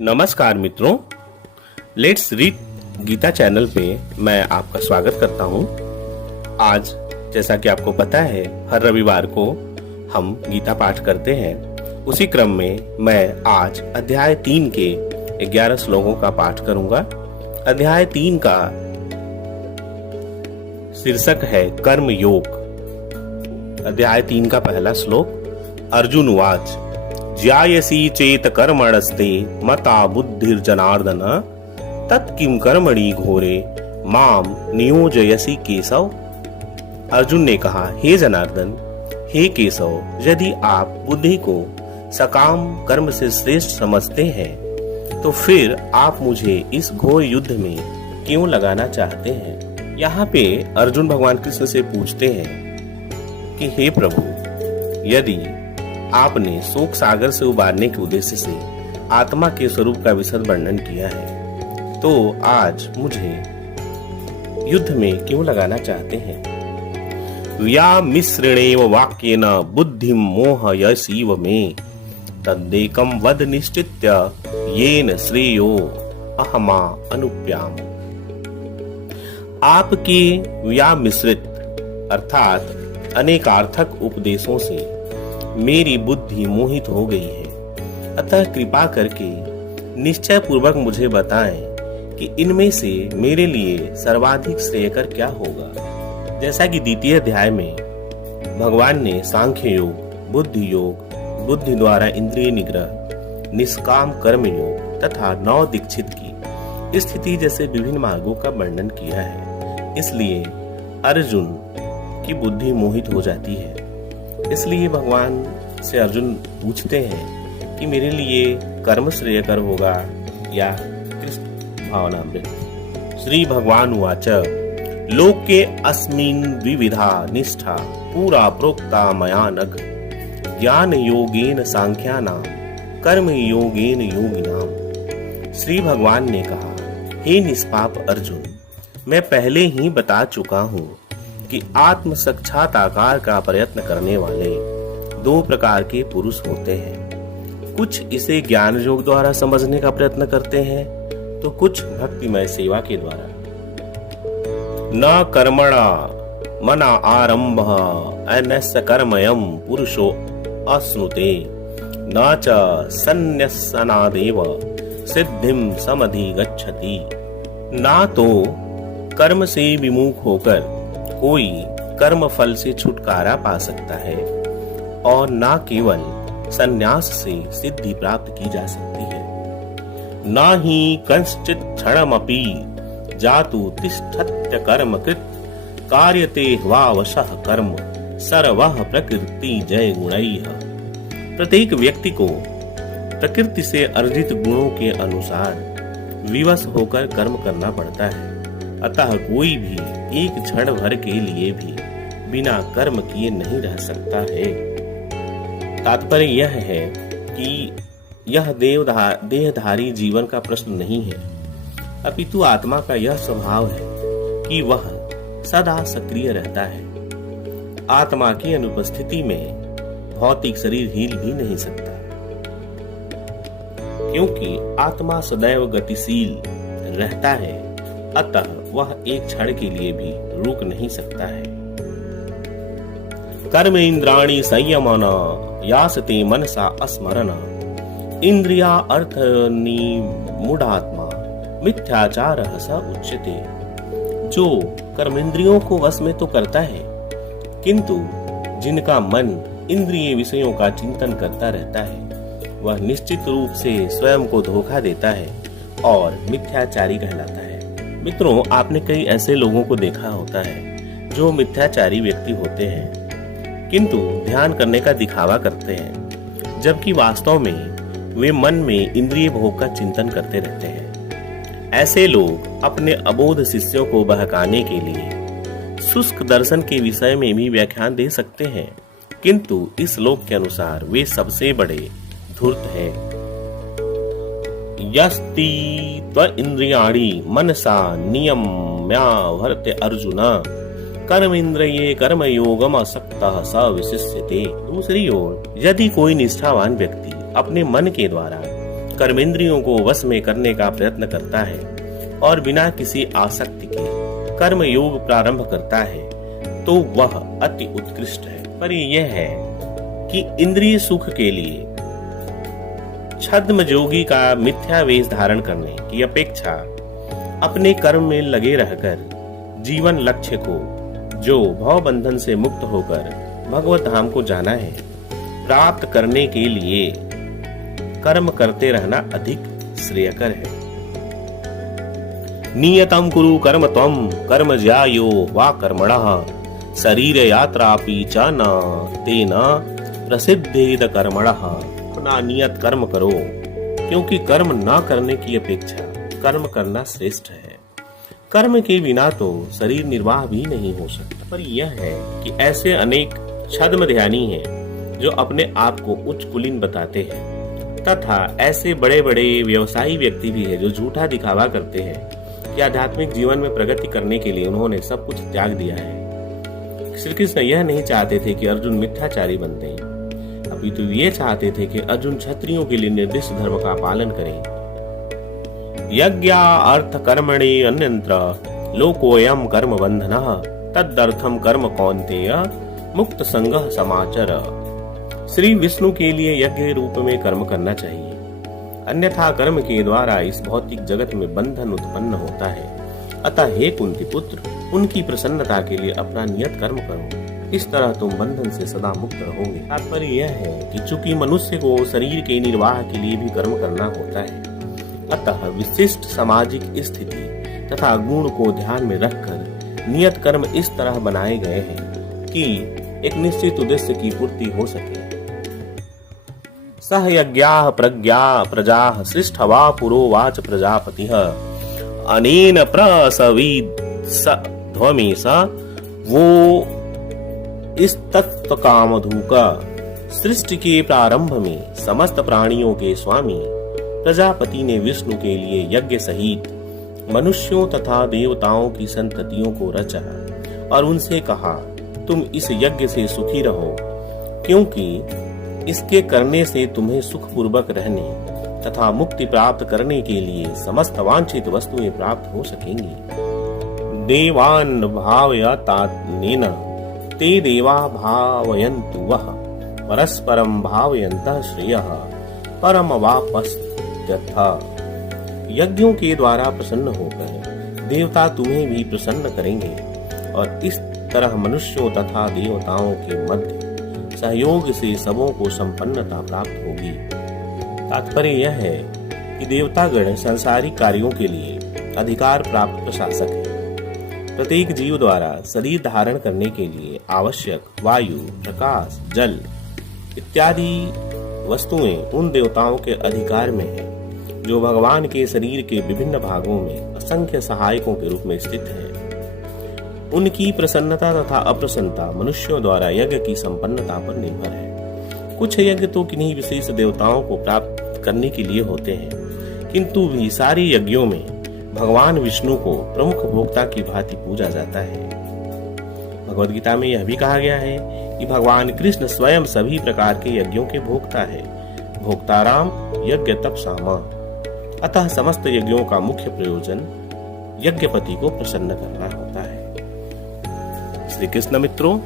नमस्कार मित्रों, let's read Gita channel पे मैं आपका स्वागत करता हूँ। आज जैसा कि आपको पता है, हर रविवार को हम गीता पाठ करते हैं। उसी क्रम में मैं आज अध्याय 3 के 11 श्लोकों का पाठ करूंगा। अध्याय 3 का शीर्षक है कर्म योग। अध्याय 3 का पहला श्लोक। अर्जुन उवाच ज्यायसी चेत कर्मणस्ते मता बुद्धिर्जनार्दन तत्किं कर्मणि घोरे माम नियोजयसि केशव। अर्जुन ने कहा, हे जनार्दन, हे केशव, यदि आप बुद्धि को सकाम कर्म से श्रेष्ठ समझते हैं तो फिर आप मुझे इस घोर युद्ध में क्यों लगाना चाहते हैं। यहाँ पे अर्जुन भगवान कृष्ण से पूछते हैं कि हे प्रभु, यदि आपने शोक सागर से उबारने के उद्देश्य से आत्मा के स्वरूप का विशद वर्णन किया है तो आज मुझे युद्ध में क्यों लगाना चाहते हैं। व्या मिश्रणेव वाक्येन बुद्धिं मोहयसीव मे तद्देकं वद निश्चित्य येन श्रेयो अहमा अनुप्याम। आपके व्यामिश्रित अर्थात अनेकार्थक उपदेशों से मेरी बुद्धि मोहित हो गई है, अतः कृपा करके निश्चय पूर्वक मुझे बताएं कि इनमें से मेरे लिए सर्वाधिक श्रेयकर क्या होगा। जैसा कि द्वितीय अध्याय में भगवान ने सांख्य योग, बुद्धि योग, बुद्धि द्वारा इंद्रिय निग्रह, निष्काम कर्म योग तथा नव दीक्षित की स्थिति जैसे विभिन्न मार्गों का वर्णन किया है। इसलिए अर्जुन की बुद्धि मोहित हो जाती है। इसलिए भगवान से अर्जुन पूछते हैं कि मेरे लिए कर्म श्रेयकर होगा या कृष्ण भावनामृत। श्री भगवान उवाच लोके अस्मिन् द्विविधा निष्ठा पूरा प्रोक्ता मया नघ ज्ञान योगेन सांख्यानाम कर्म योगेन योगिनाम। श्री भगवान ने कहा, हे निष्पाप अर्जुन, मैं पहले ही बता चुका हूँ कि आत्म साक्षात्कार का प्रयत्न करने वाले दो प्रकार के पुरुष होते हैं। कुछ इसे ज्ञान योग द्वारा समझने का प्रयत्न करते हैं तो कुछ भक्तिमय सेवा के द्वारा। न कर्मणा मना आरंभ अनस्य कर्मयम् पुरुषो अश्नुते न च सन्न्यसनादेव सिद्धिं समधिगच्छति। ना तो कर्म से विमुख होकर कोई कर्म फल से छुटकारा पा सकता है और ना केवल संन्यास से सिद्धि प्राप्त की जा सकती है। ना ही कश्चित् क्षणमपि जातु तिष्ठत्य कर्मकृत् कार्यते ह्वावशः कर्म सर्वः प्रकृति जय गुणैः। प्रत्येक व्यक्ति को प्रकृति से अर्जित गुणों के अनुसार विवश होकर कर्म करना पड़ता है। अतः कोई भी एक क्षण भर के लिए भी बिना कर्म किए नहीं रह सकता है। तात्पर्य यह है कि यह देहधारी जीवन का प्रश्न नहीं है, अपितु आत्मा का यह स्वभाव है कि वह सदा सक्रिय रहता है। आत्मा की अनुपस्थिति में भौतिक शरीर हिल भी नहीं सकता, क्योंकि आत्मा सदैव गतिशील रहता है। अतः वह एक क्षण के लिए भी रुक नहीं सकता है। कर्म इंद्राणि संयमन यासते मनसा अस्मरण इंद्रिया अर्थ निमूढ़ात्मा मिथ्याचार स उच्यते। जो कर्मेंद्रियों को वश में तो करता है, किंतु जिनका मन इंद्रिय विषयों का चिंतन करता रहता है वह निश्चित रूप से स्वयं को धोखा देता है और मिथ्याचारी कहलाता है। मित्रों, आपने कई ऐसे लोगों को देखा होता है जो मिथ्याचारी व्यक्ति होते हैं किंतु ध्यान करने का दिखावा करते हैं, जबकि वास्तव में वे मन में इंद्रिय भोग का चिंतन करते रहते हैं। ऐसे लोग अपने अबोध शिष्यों को बहकाने के लिए शुष्क दर्शन के विषय में भी व्याख्यान दे सकते हैं, किंतु इस श्लोक के अनुसार वे सबसे बड़े धूर्त हैं। यस्ति त्व इंद्रियाणि मनसा नियम्यावर्त्य अर्जुन कर्मेंद्रिये कर्मयोगम असक्तः स विशिष्यते। दूसरी ओर यदि कोई निष्ठावान व्यक्ति अपने मन के द्वारा कर्मेंद्रियों को वश में करने का प्रयत्न करता है और बिना किसी आसक्ति के कर्म योग प्रारंभ करता है तो वह अति उत्कृष्ट है। पर यह है कि इंद्रिय सुख के लिए छद्म जोगी का मिथ्या वेश धारण करने की अपेक्षा अपने कर्म में लगे रहकर जीवन लक्ष्य को, जो भव बंधन से मुक्त होकर भगवत धाम को जाना है, प्राप्त करने के लिए कर्म करते रहना अधिक श्रेयकर है। नियतम कुरु कर्म त्वं कर्म ज्यायो वा कर्मणः शरीर यात्रापि च न तेन प्रसिद्धेद कर्मणः। अपना नियत कर्म करो, क्योंकि कर्म न करने की अपेक्षा कर्म करना श्रेष्ठ है। कर्म के बिना तो शरीर निर्वाह भी नहीं हो सकता। पर यह है कि ऐसे अनेक छद्म ध्यानी हैं जो अपने आप को उच्च कुलीन बताते हैं, तथा ऐसे बड़े बड़े व्यवसायी व्यक्ति भी है जो झूठा दिखावा करते हैं कि आध्यात्मिक जीवन में प्रगति करने के लिए उन्होंने सब कुछ त्याग दिया है। श्री कृष्ण यह नहीं चाहते थे कि अर्जुन मिथ्याचारी बनते, अपितु ये चाहते थे कि अर्जुन क्षत्रियों के लिए निर्दिष्ट धर्म का पालन करें। यज्ञ अर्थ कर्मणि अन्यंत्र लोकोयम कर्म बंधनः तदर्थम कर्म कौन्तेय मुक्त संगः समाचर। श्री विष्णु के लिए यज्ञ रूप में कर्म करना चाहिए, अन्यथा कर्म के द्वारा इस भौतिक जगत में बंधन उत्पन्न होता है। अतः हे कुंती पुत्र, उनकी प्रसन्नता के लिए अपना नियत कर्म करो, इस तरह तुम बंधन से सदा मुक्त रहोगे। तात्पर्य यह है कि चूंकि मनुष्य को शरीर के निर्वाह के लिए भी कर्म करना होता है, अतः विशिष्ट सामाजिक स्थिति तथा गुण को ध्यान में रखकर नियत कर्म इस तरह बनाए गए हैं कि एक निश्चित उद्देश्य की पूर्ति हो सके। सह यज्ञाः प्रज्ञा प्रजाः सृष्टवा पुरोवाच प्रजापतिः अनेन प्रसविद ध्वमेश वो इस तत्व कामधुका। सृष्टि के प्रारंभ में समस्त प्राणियों के स्वामी प्रजापति ने विष्णु के लिए यज्ञ सहित मनुष्यों तथा देवताओं की संततियों को रचा और उनसे कहा, तुम इस यज्ञ से सुखी रहो, क्योंकि इसके करने से तुम्हें सुख पूर्वक रहने तथा मुक्ति प्राप्त करने के लिए समस्त वांछित वस्तुएं प्राप्त हो सकेंगी। देवान् भावयतानेन ते देवा भावयन्तु वः परस्परं भावयन्तः श्रेयः परम वापस्। यज्ञों के द्वारा प्रसन्न होकर देवता तुम्हें भी प्रसन्न करेंगे और इस तरह मनुष्यों तथा देवताओं के मध्य सहयोग से सबों को संपन्नता प्राप्त होगी। तात्पर्य यह है कि देवतागण सांसारिक कार्यों के लिए अधिकार प्राप्त प्रशासक है। प्रत्येक जीव द्वारा शरीर धारण करने के लिए आवश्यक वायु, प्रकाश, जल इत्यादि वस्तुएं उन देवताओं के अधिकार में है जो भगवान के शरीर के विभिन्न भागों में असंख्य सहायकों के रूप में स्थित है। उनकी प्रसन्नता तथा अप्रसन्नता मनुष्यों द्वारा यज्ञ की संपन्नता पर निर्भर है। कुछ यज्ञ तो किन्हीं विशेष देवताओं को प्राप्त करने के लिए होते हैं, किंतु भी सारे यज्ञों में भगवान विष्णु को प्रमुख भोक्ता की भांति पूजा जाता है। भगवद गीता में यह भी कहा गया है कि भगवान कृष्ण स्वयं सभी प्रकार के यज्ञों के भोक्ता है। भोक्ताराम यज्ञ तपसामा। अतः समस्त यज्ञों का मुख्य प्रयोजन यज्ञपति को प्रसन्न करना होता है। श्री कृष्ण मित्रों,